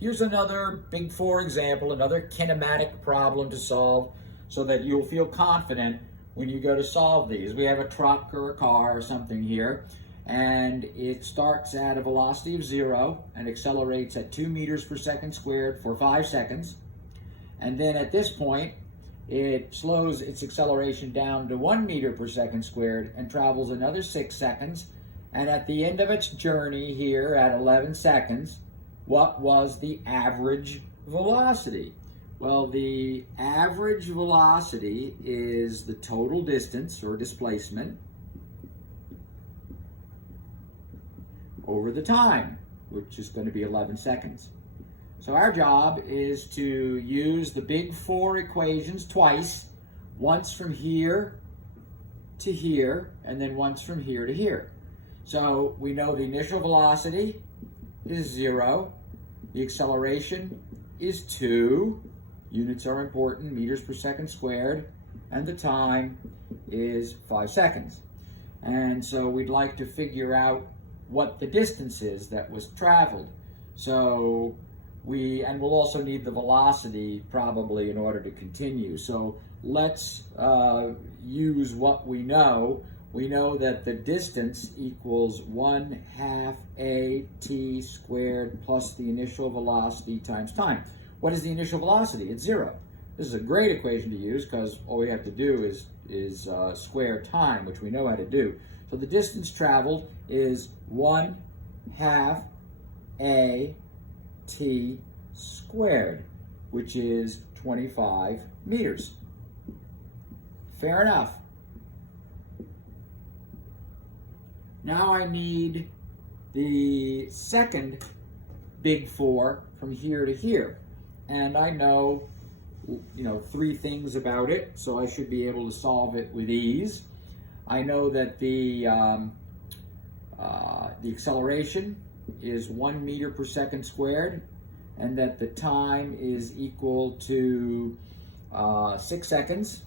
here's another big four example, another kinematic problem to solve so that you'll feel confident when you go to solve these. We have a truck or a car or something here, and it starts at a velocity of 0 and accelerates at 2 meters per second squared for 5 seconds. And then at this point, it slows its acceleration down to 1 meter per second squared and travels another 6 seconds. And at the end of its journey here at 11 seconds, what was the average velocity? Well, the average velocity is the total distance or displacement over the time, which is going to be 11 seconds. So our job is to use the big four equations twice, once from here to here, and then once from here to here. So we know the initial velocity is 0, the acceleration is 2, units are important, meters per second squared, and the time is 5 seconds. And so we'd like to figure out what the distance is that was traveled. So we'll also need the velocity probably in order to continue. So let's use what we know. We know that the distance equals 1/2 AT squared plus the initial velocity times time. What is the initial velocity? It's 0. This is a great equation to use because all we have to do is square time, which we know how to do. So the distance traveled is 1/2 AT squared, which is 25 meters. Fair enough. Now I need the second big four from here to here. And I know, 3 things about it, so I should be able to solve it with ease. I know that the acceleration is 1 meter per second squared, and that the time is equal to 6 seconds.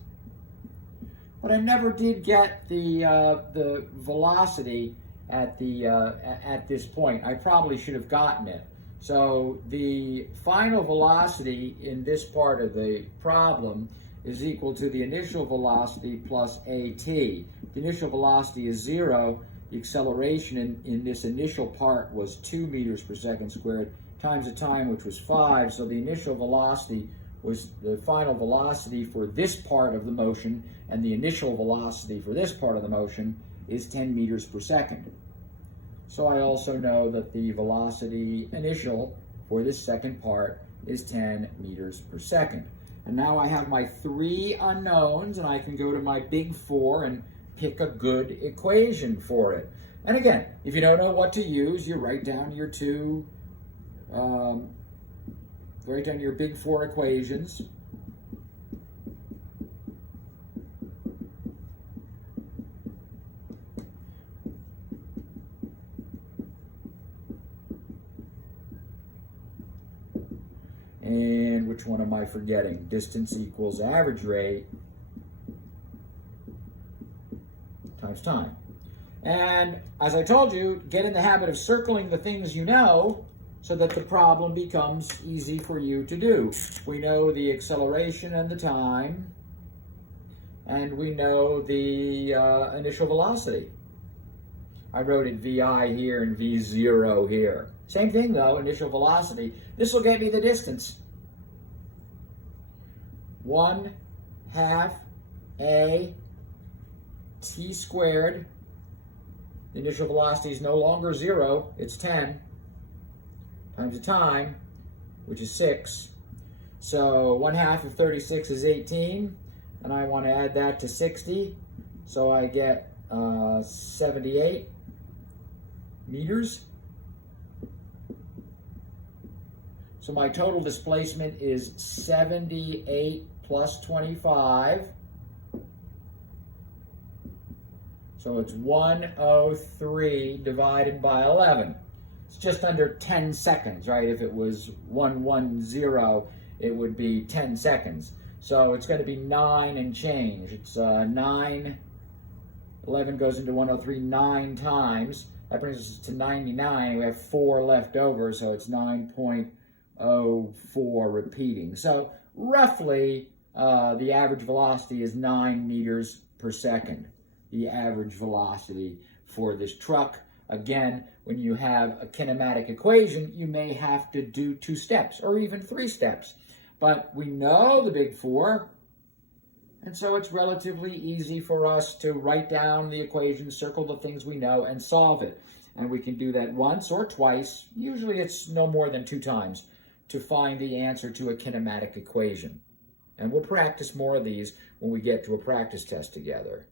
But I never did get the velocity at this point. I probably should have gotten it. So the final velocity in this part of the problem is equal to the initial velocity plus AT. The initial velocity is 0. The acceleration in this initial part was 2 meters per second squared times the time, which was 5. So the initial velocity was the final velocity for this part of the motion, and the initial velocity for this part of the motion is 10 meters per second. So I also know that the velocity initial for this second part is 10 meters per second. And now I have my 3 unknowns, and I can go to my big four and pick a good equation for it. And again, if you don't know what to use, you write down your write down your big four equations. And which one am I forgetting? Distance equals average rate times time. And as I told you, get in the habit of circling the things you know so that the problem becomes easy for you to do. We know the acceleration and the time, and we know the initial velocity. I wrote it VI here and V0 here. Same thing though, initial velocity. This will get me the distance. 1/2 AT squared. The initial velocity is no longer 0, it's 10, times the time, which is 6. So 1/2 of 36 is 18, and I want to add that to 60, so I get 78 meters. So my total displacement is 78 plus 25. So it's 103 divided by 11. It's just under 10 seconds, right? If it was 110, it would be 10 seconds. So it's going to be 9 and change. It's 9, 11 goes into 103 9 times. That brings us to 99. We have 4 left over, so it's 9.03 repeating. So roughly, the average velocity is 9 meters per second, the average velocity for this truck. Again, when you have a kinematic equation, you may have to do 2 steps or even 3 steps. But we know the big four, and so it's relatively easy for us to write down the equation, circle the things we know, and solve it. And we can do that once or twice, usually it's no more than 2 times, to find the answer to a kinematic equation. And we'll practice more of these when we get to a practice test together.